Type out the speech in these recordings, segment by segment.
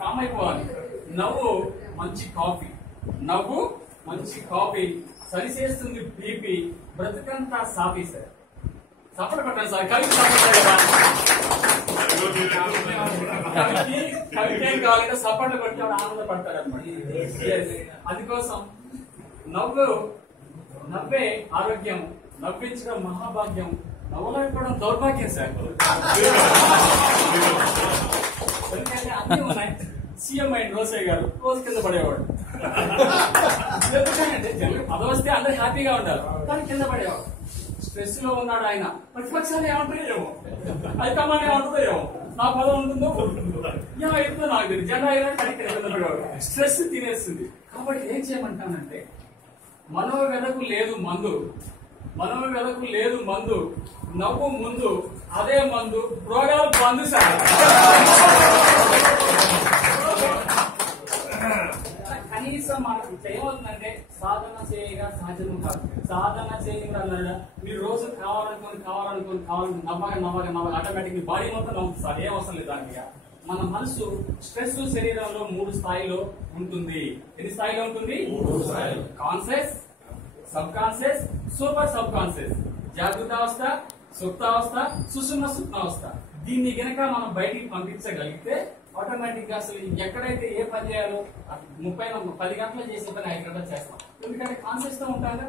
Form అయిపోవాలి. నవ్వు మంచి కాఫీ, నవ్వు మంచి కాఫీ సరిచేస్తుంది బీపీ, బ్రతుకంతా సాపి సార్. సపోర్ట్ కొట్టాను సార్. కవికి ఏం కావాలంటే సపోర్ట్ కొట్టి ఆవిడ ఆనందపడతాడు అనమాట. అందుకోసం నవ్వే ఆరోగ్యం, నవ్వించడం మహాభాగ్యం, నవ్వలేకపోవడం దౌర్భాగ్యం సార్. ఎందుకంటే అన్నీ ఉన్నాయి. సీఎం అయిన రోసయ్య గారు రోజు కింద పడేవాడు. ఎందుకంటే పదవి వస్తే అందరూ హ్యాపీగా ఉండాలి, కానీ కింద పడేవాడు. స్ట్రెస్ లో ఉన్నాడు ఆయన. ప్రతిపక్షాలు ఏమంటారేమో, హైకమాండ్ ఏమంటుందో ఏమో, నా పదవి ఉంటుందో అవుతుందో నాకు తెలియదు. జెండా అయినా కడికి కింద పడేవాడు. స్ట్రెస్ తినేస్తుంది. కాబట్టి ఏం చేయమంటానంటే, మనోవ్యధకు లేదు మందు, మనోవ్యధకు లేదు మందు, నవ్వు ముందు అదే మందు, రోగాలు బంధు సార్. కనీసం మనకు చేయవద్దంటే సాధన చేయగా సహజము కాదు. సాధన చేయగా అన్నాడు. మీరు రోజు కావాలనుకొని నవ్వగా ఆటోమేటిక్ బాడీ మొత్తం నవ్వుతుంది సార్. ఏం అవసరం లేదు దానికి. మన మనసు స్ట్రెస్ శరీరంలో 3 స్థాయిలో ఉంటుంది. ఎన్ని స్థాయిలో ఉంటుంది? 3 స్థాయిలో. Conscious, sub conscious, super sub conscious. జాగృతావస్థ, సుప్తావస్థ, సుషుమ్నావస్థ. దీన్ని గనక మనం బయటికి పంపించగలిగితే ఆటోమేటిక్ గా అసలు ఎక్కడైతే ఏ పని చేయాలో 10 గంటలు చేసే పని 5 గంటలు చేస్తాం. ఎందుకంటే కాన్షియస్ తో ఉంటాం.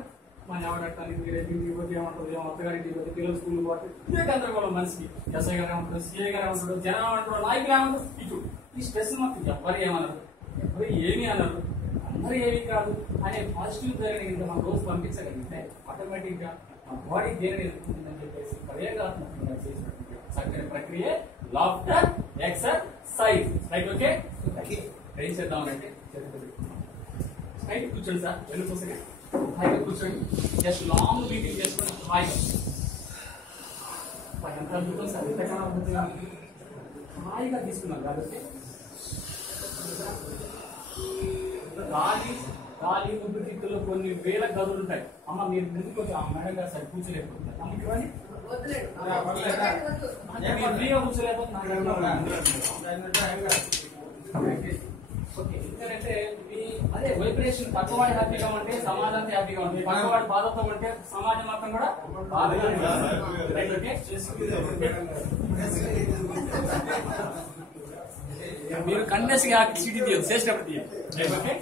మన ఎవరంటారు ఏమంటారు, అత్తగారింటి పిల్లలు స్కూల్ పోతే ఇదే గందరగోళం మనిషికి. ఎస్ఐ గారు ఏమంటారు, సిఐ గారు ఏమంటారు, జనం ఏమంటారు, నాయకులు ఏమంటారు, ఇటు ఈ స్ట్రెస్ మాకు ఎవరు ఏమన్నారు, ఎవరు ఏమి అన్నారు, అందరూ ఏమీ కాదు అనే పాజిటివ్ ధైర్యం మనం రోజు పంపించగలిగితే ఆటోమేటిక్ గా మా బాడీ దేని ఎదుర్కొంటుందని చెప్పేసి ప్రయోగాత్మకంగా చేసినటువంటి చక్కని ప్రక్రియ లాఫ్టర్ ఎక్సర్సైజ్. రైట్? ఓకే, ఏం చేద్దామనంటే స్ట్రైట్ కూర్చోండి సార్. వెళ్ళు చూసగా హాయిగా కూర్చోండి. జస్ట్ లాంగ్ బ్రీతింగ్ చేసుకుని హాయిగా ఎంత అద్భుతం సార్. ఎంతకన్నా అద్భుతంగా హాయిగా తీసుకున్నాం కాబట్టి గాలి ఊపిరితిత్తుల్లో కొన్ని వేల గదులు ఉంటాయి. అమ్మ మీరు ముందుకు వచ్చి ఆ మేడం గారు సరి కూర్చోలేకపోతున్నారు. అమ్మకి ఇవ్వండి. మీరు ఫ్రీగా కూర్చోలేకపోతే ఎందుకంటే అదే వైబ్రేషన్. పక్కవాడి హ్యాపీగా ఉంటే సమాజానికి హ్యాపీగా ఉంటుంది, పక్కవాడి బాధతో ఉంటే సమాజం మొత్తం కూడా బాధగా మీరు కంటిన్యూస్ గా సిటీ తీయదు చేసేటప్పుడు తీయండి. ఓకే.